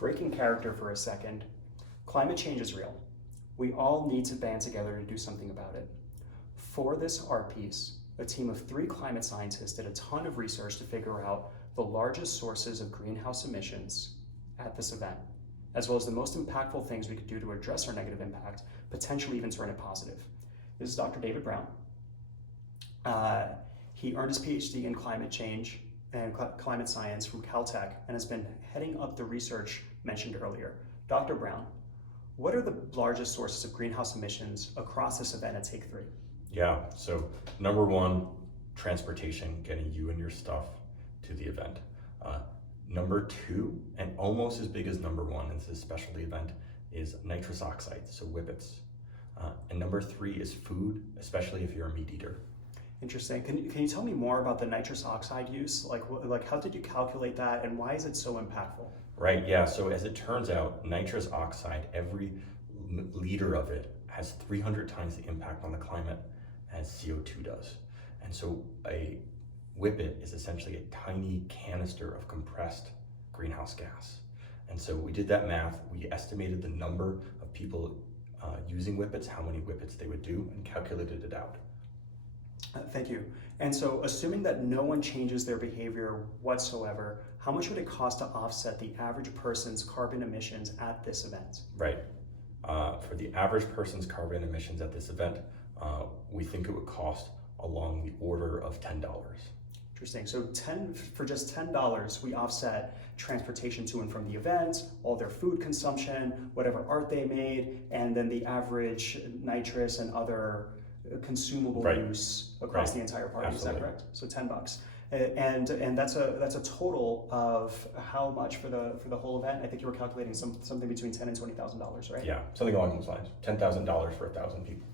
Breaking character for a second, climate change is real. We all need to band together to do something about it. For this art piece, a team of 3 climate scientists did a ton of research to figure out the largest sources of greenhouse emissions at this event, as well as the most impactful things we could do to address our negative impact, potentially even turn it positive. This is Dr. David Brown. He earned his PhD in climate change and climate science from Caltech and has been heading up the research mentioned earlier. Dr. Brown, what are the largest sources of greenhouse emissions across this event at Take 3? Yeah, so number 1, transportation, getting you and your stuff to the event. Number 2, and almost as big as number 1 in this specialty event, is nitrous oxide, so whippets. And number 3 is food, especially if you're a meat eater. Interesting. Can you tell me more about the nitrous oxide use? Like how did you calculate that and why is it so impactful? Right, yeah, so as it turns out, nitrous oxide, every liter of it has 300 times the impact on the climate as CO2 does. And so a whippet is essentially a tiny canister of compressed greenhouse gas. And so we did that math, we estimated the number of people using whippets, how many whippets they would do, and calculated it out. Thank you. And so assuming that no one changes their behavior whatsoever, how much would it cost to offset the average person's carbon emissions at this event? Right. For the average person's carbon emissions at this event, we think it would cost along the order of $10. Interesting. So for just $10, we offset transportation to and from the event, all their food consumption, whatever art they made, and then the average nitrous and other consumable use across the entire party. Absolutely. Is that correct? So $10. And that's a total of how much for the whole event? I think you were calculating something between $10,000 and $20,000, right? Yeah, something along those lines. $10,000 for 1,000 people.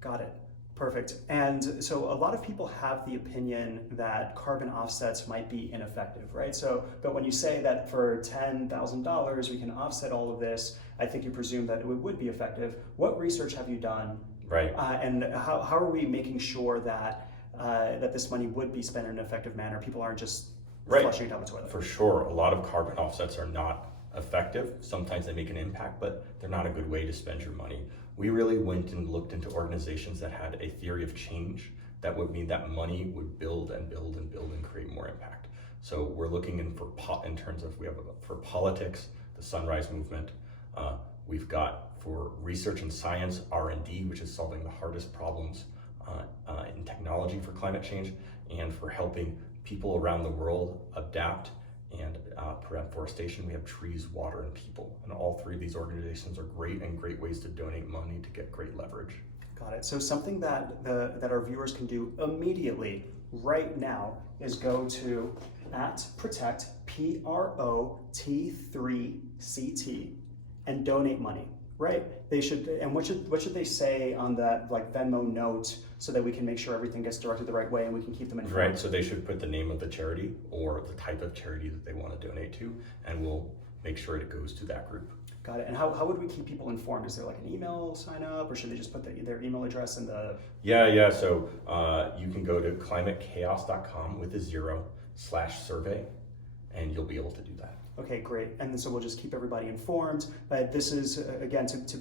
Got it. Perfect. And so a lot of people have the opinion that carbon offsets might be ineffective, right? But when you say that for $10,000 we can offset all of this, I think you presume that it would be effective. What research have you done? Right. And how are we making sure that that this money would be spent in an effective manner? People aren't just flushing it down the toilet. For sure. A lot of carbon offsets are not effective. Sometimes they make an impact, but they're not a good way to spend your money. We really went and looked into organizations that had a theory of change that would mean that money would build and build and build and create more impact. So we're looking in terms of, for politics, the Sunrise Movement. We've got for research and science, R&D, which is solving the hardest problems in technology for climate change, and for helping people around the world adapt and prevent forestation. We have trees, water, and people. And all 3 of these organizations are great ways to donate money to get great leverage. Got it. So something that our viewers can do immediately right now is go to @Protect, Prot3ct, and donate money. Right? They should, and what should they say on that Venmo note so that we can make sure everything gets directed the right way and we can keep them informed? Right, so they should put the name of the charity or the type of charity that they want to donate to, and we'll make sure it goes to that group. Got it. And how would we keep people informed? Is there an email sign up, or should they just put their email address in the... Yeah, so you can go to climatechaos.com with a 0/survey, and you'll be able to do that. Okay, great. And so we'll just keep everybody informed. This is, again, to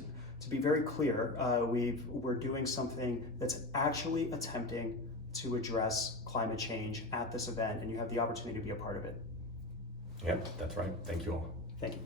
be very clear, we're doing something that's actually attempting to address climate change at this event, and you have the opportunity to be a part of it. Yep, that's right. Thank you all. Thank you.